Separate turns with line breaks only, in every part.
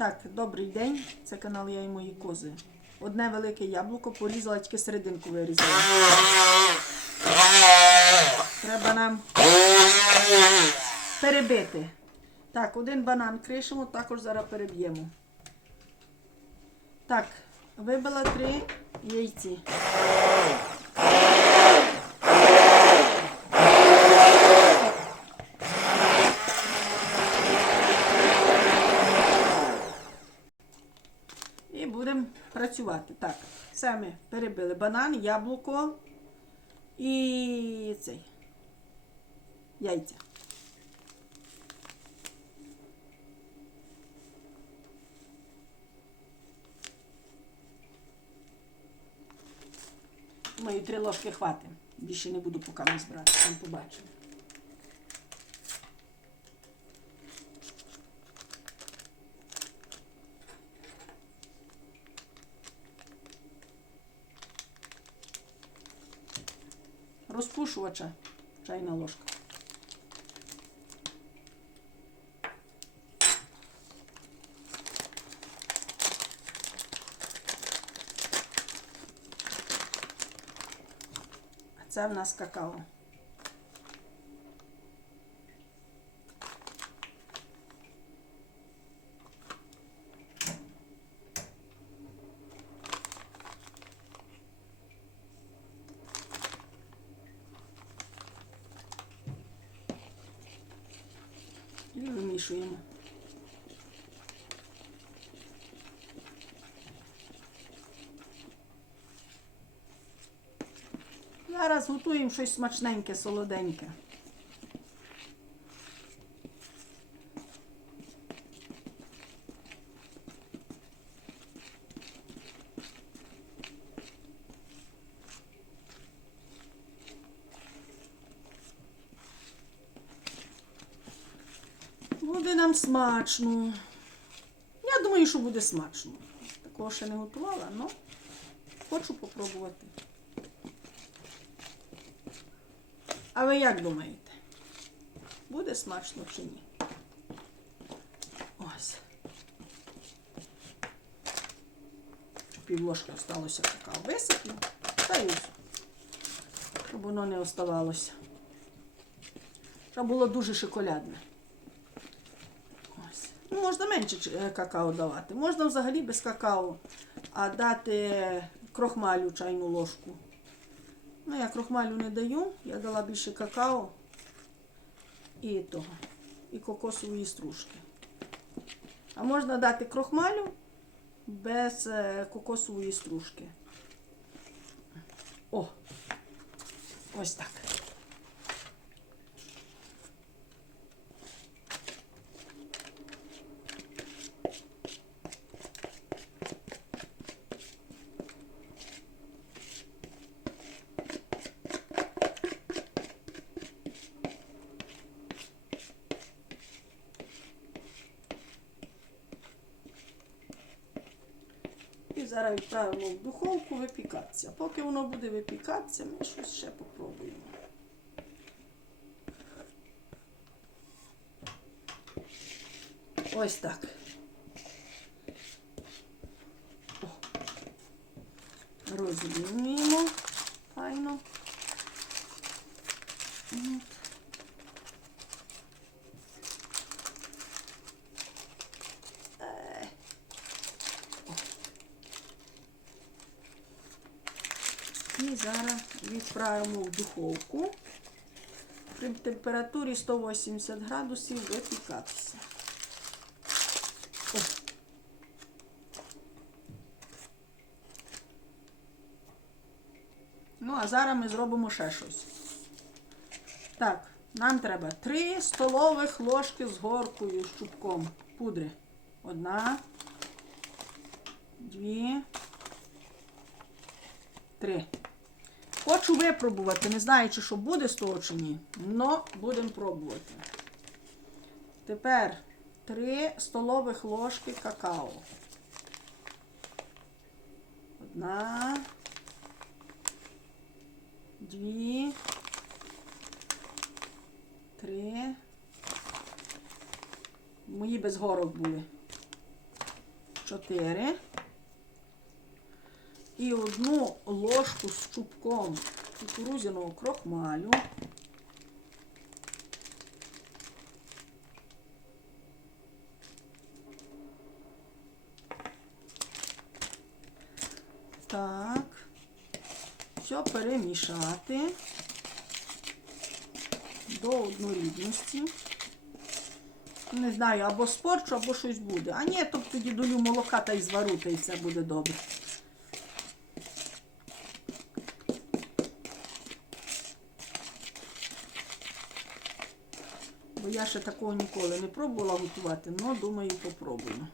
Так, добрий день. Це канал Я і мої кози. Одне велике яблуко порізала, тільки серединку вирізала. Треба нам перебити. Так, один банан кришимо, також зараз переб'ємо. Так, вибила три яйці. І будемо працювати. Так, все ми перебили банан, яблуко і цей яйця. Мої три ложки хватить. Більше не буду поки не збирати, там побачимо. Розпушувача чайна ложка. Це в нас какао. І. Зараз готуємо щось смачненьке, солоденьке. Буде нам смачно. Я думаю, що буде смачно. Такого ще не готувала, але хочу попробувати. А ви як думаєте? Буде смачно чи ні? Ось. Пів ложки осталося какао висипів. Та й ось. Щоб воно не оставалося. Щоб було дуже шоколадне. Ну, можна менше е, какао давати. Можна взагалі без какао, а дати крохмалю чайну ложку. Ну, я крохмалю не даю, я дала більше какао і того, і кокосової стружки. А можна дати крохмалю без е, кокосової стружки. О! Ось так. І відправимо в духовку випікатися. Поки воно буде випікатися, ми щось ще попробуємо. Ось так. Розрівнюємо файно. І зараз відправимо в духовку при температурі 180 градусів випікатися. Ну, а зараз ми зробимо ще щось. Так, нам треба 3 столових ложки з горкою, з чубком пудри. Одна, дві, три. Хочу випробувати, не знаю, чи що буде з того чи ні, але будемо пробувати. Тепер 3 столових ложки какао. Одна, дві, три. Мої без горок були. чотири. І одну ложку з чубком кукурудзяного крохмалю. Так. Все перемішати до однорідності. Не знаю, або спорчу, або щось буде. А ні, то тоді долю молока та й звару, й все буде добре. Я ще такого ніколи не пробувала готувати, але думаю, попробую.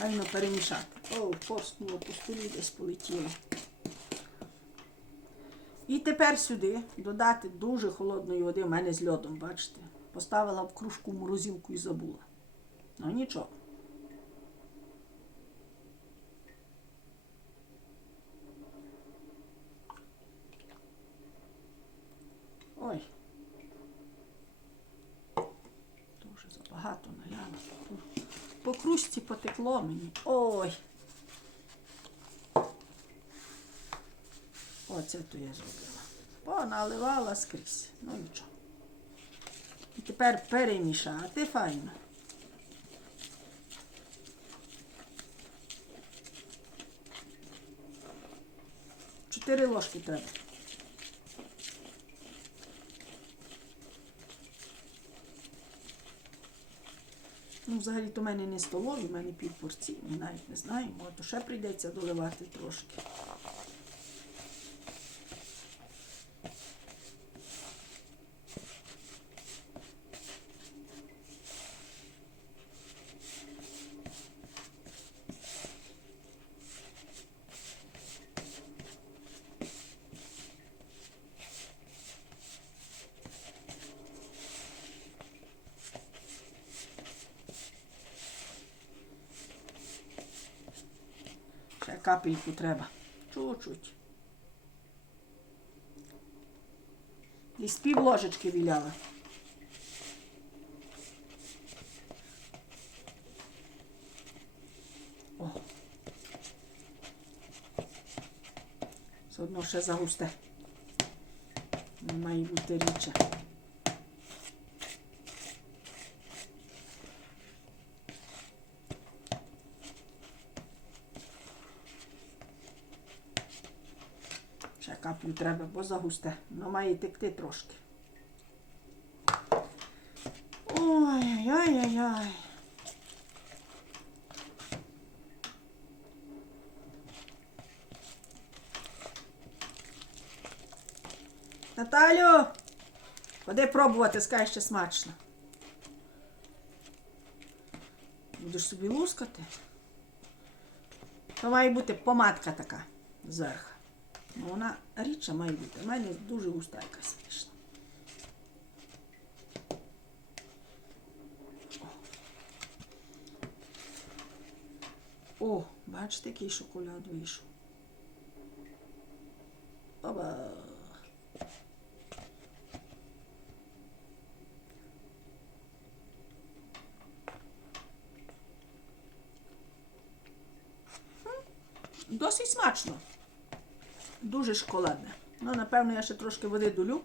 Файно перемішати. О, порснуло по столі десь полетіло. І тепер сюди додати дуже холодної води, в мене з льодом, бачите. Поставила в кружку морозилку і забула. Ну нічого. Ой. Дуже забагато наляла. По кружці потекло мені. Ой. Оце то я зробила. Поналивала скрізь. Ну нічого. І тепер перемішати файно. Чотири ложки треба. Ну, взагалі то в мене не столові, в мене півпорційні, навіть не знаю, може, то ще прийдеться доливати трошки. Капельку треба. Чуть-чуть. З пів ложечки віляла. О. Все одно ще загусте. Не має бути рідше. Ще каплю треба, бо загусте. Воно має текти трошки. Ой-ой-ой-ой. Наталю! Ходи пробувати, скажи, що смачно. Будеш собі лускати. То має бути помадка така зверху. Ну, вона рідша має бути. У мене дуже густа якась вийшла. О, бачите, який шоколад вийшов. Оба. Досить смачно. Дуже шоколадне. Ну, напевно, я ще трошки води долю.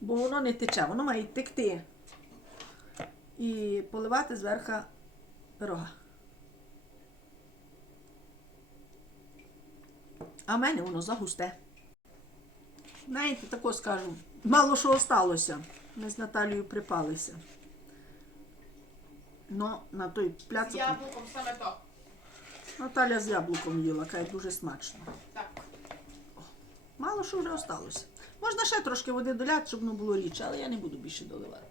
Бо воно не тече, воно має текти. І поливати зверху пирога. А в мене воно загусте. Знаєте, тако скажу. Мало що осталося. Ми з Наталією припалися. Но на той
З
пляцок
яблуком саме то.
Наталя з яблуком їла, каже, дуже смачно.
Так.
Мало що вже осталося. Можна ще трошки води доляти, щоб воно було рідше, але я не буду більше доливати.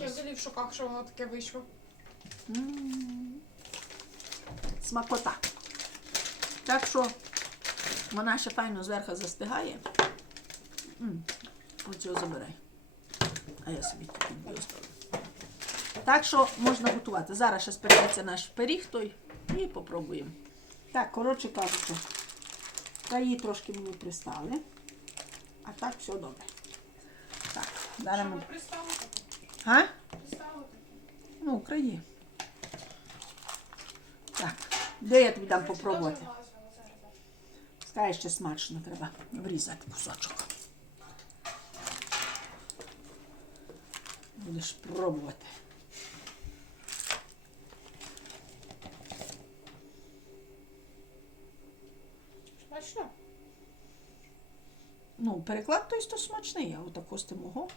Я взагалі в шоках, що воно таке вийшло.
М. Смакота. Так що вона ще файно зверху застигає. М, Оцього забирай. А я собі тут оставлю. Так що можна готувати. Зараз ще спечеться наш пиріг той і попробуємо. Так, коротше кажучи, краї трошки мені пристали. А так все добре. Зараз
Що
ми... А? Ну, Україні. Так, де я тобі дам попробувати? Скажи, ще смачно треба врізати кусочок. Будеш пробувати.
Смачно?
Ну, переклад той то смачний, а отако з мого.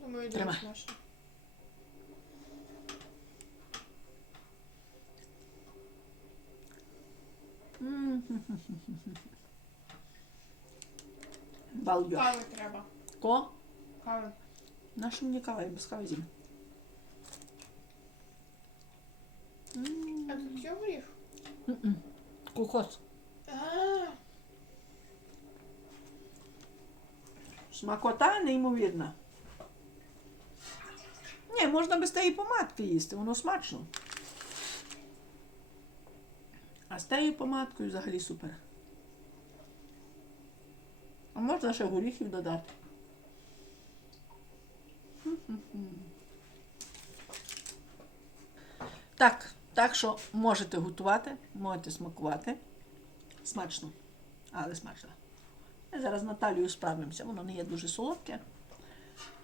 Думаю, дуже смачно.
Балдеж.
Кави треба.
Ко?
Кави.
Нашу мені кава, я без кави зім.
А тут є горіх?
Кукос.
А,
Смакота неймовірна. Ні, можна без тієї помадки їсти, воно смачно. А з тією помадкою взагалі супер. А можна ще горіхів додати. Так, так що можете готувати, можете смакувати. Смачно, але смачно. Ми зараз з Наталією справимося. Воно не є дуже солодке.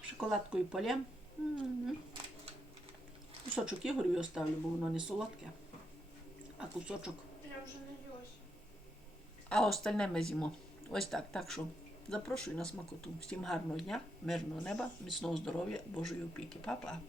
Шоколадкою полєм. М-м. Кусочок Ігорю оставлю, бо воно не солодке. А кусочок.
я вже наїлася.
А остальне ми з'їмо. Ось так. Так що запрошую на смакоту. Всім гарного дня, мирного неба, міцного здоров'я, Божої опіки. Па-па.